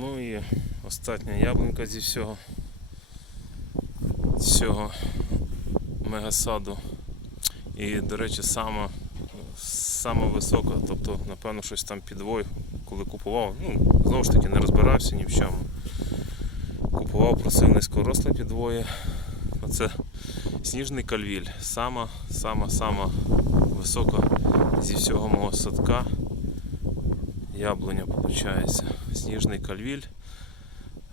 Ну і остання яблунька зі всього цього мегасаду. І, до речі, сама, сама висока, тобто, напевно, щось там підвой, коли купував. Ну, знову ж таки, не розбирався ні в чому. Купував, просив низькоросле підвоє. Оце сніжний кальвіль. Сама, сама, сама висока зі всього мого садка. Яблуня виходить. Сніжний кальвіль.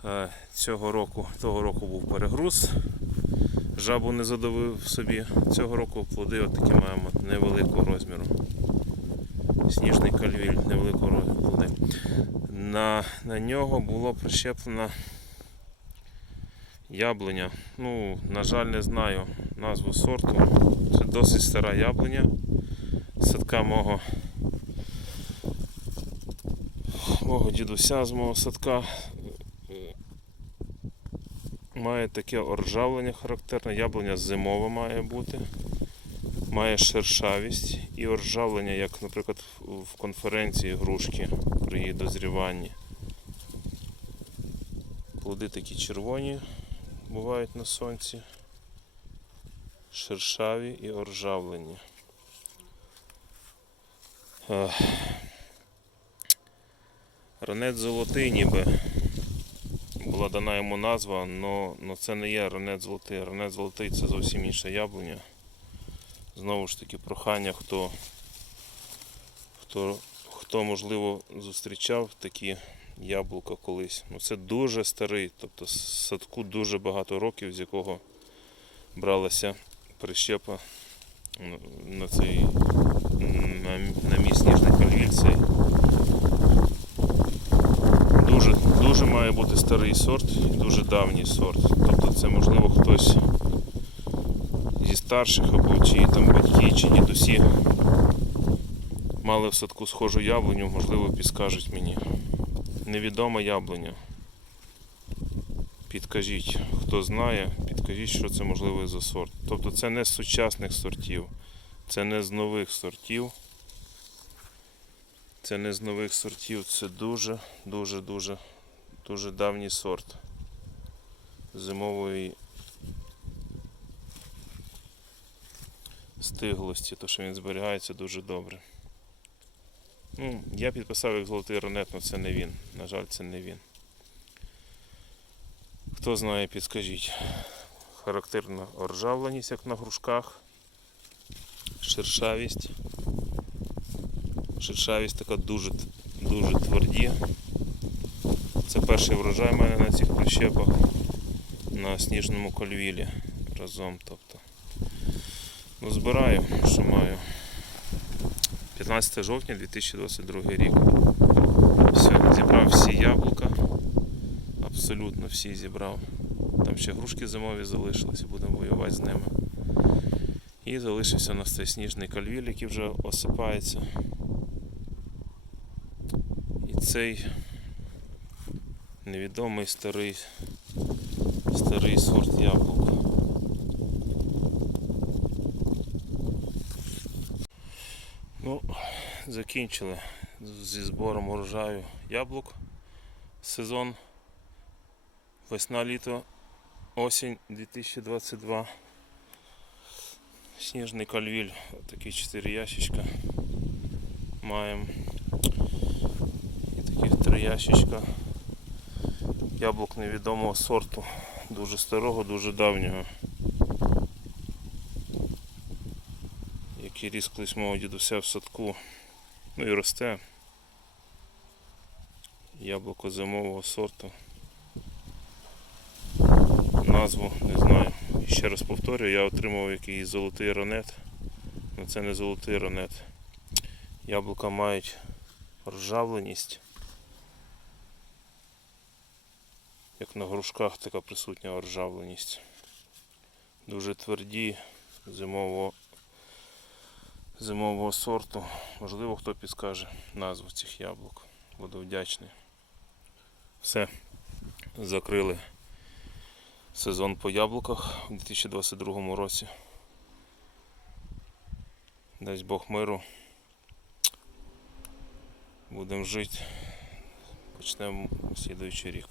Е, Цього року, того року був перегруз. Жабу не задавив собі. Цього року плоди отакі маємо невеликого розміру. Сніжний кальвіль невеликого розміру плоди. На, на нього було прищеплено яблуня. Ну, на жаль, не знаю назву сорту. Це досить стара яблуня. Садка мого, мого дідуся з мого садка. Має таке оржавлення характерне, яблуня зимова має бути, має шершавість і оржавлення, як, наприклад, в конференції грушки при її дозріванні. Плоди такі червоні бувають на сонці, шершаві і оржавлені. Ех. Ранець золотий ніби була дана йому назва, але це не є ранець золотий. Ранець золотий це зовсім інша яблуня. Знову ж таки, прохання, хто, хто, хто можливо зустрічав такі яблука колись. Ну, це дуже старий, тобто садку дуже багато років, з якого бралася прищепа на цей на, на мій сніжний кальвіль. Дуже, дуже має бути старий сорт дуже давній сорт. Тобто це можливо хтось зі старших або чиї там батьки чи дідусі мали в садку схожу яблуню, можливо підскажуть мені. Невідома яблуня. Підкажіть, хто знає, підкажіть, що це можливо за сорт. Тобто це не з сучасних сортів, це не з нових сортів. Це не з нових сортів, це дуже, дуже, дуже, дуже давній сорт зимової стиглості, то що він зберігається дуже добре. Ну, я підписав як золотий ронет, але це не він. На жаль, це не він. Хто знає, підскажіть. Характерна оржавленість, як на грушках, шершавість. Шершавість така дуже, дуже тверді. Це перший врожай в мене на цих прищепах на сніжному кольвілі разом. Тобто. Ну, збираю, що маю. 15 жовтня 2022 рік. Все, зібрав всі яблука. Абсолютно всі зібрав. Там ще грушки зимові залишилися, будемо воювати з ними. І залишився у нас цей сніжний кальвіль, який вже осипається. І цей невідомий старий старий сорт яблук. Ну, закінчили зі збором урожаю яблук. Сезон весна-літо, осінь 2022. Сніжний кальвіль, такі 4 ящичка маємо. І таких три ящичка яблук невідомого сорту, дуже старого, дуже давнього. Який ріс колись мого дідуся в садку. Ну і росте. Яблуко зимового сорту. Назву не знаю. І ще раз повторюю, я отримав якийсь золотий ранет. але це не золотий ранет. Яблука мають ржавленість. Як на грушках така присутня ржавленість. Дуже тверді зимового, зимового сорту. Можливо, хто підскаже назву цих яблук. Буду вдячний. Все. Закрили сезон по яблуках у 2022 році. Дасть Бог миру. Будемо жити, почнемо слідуючий рік.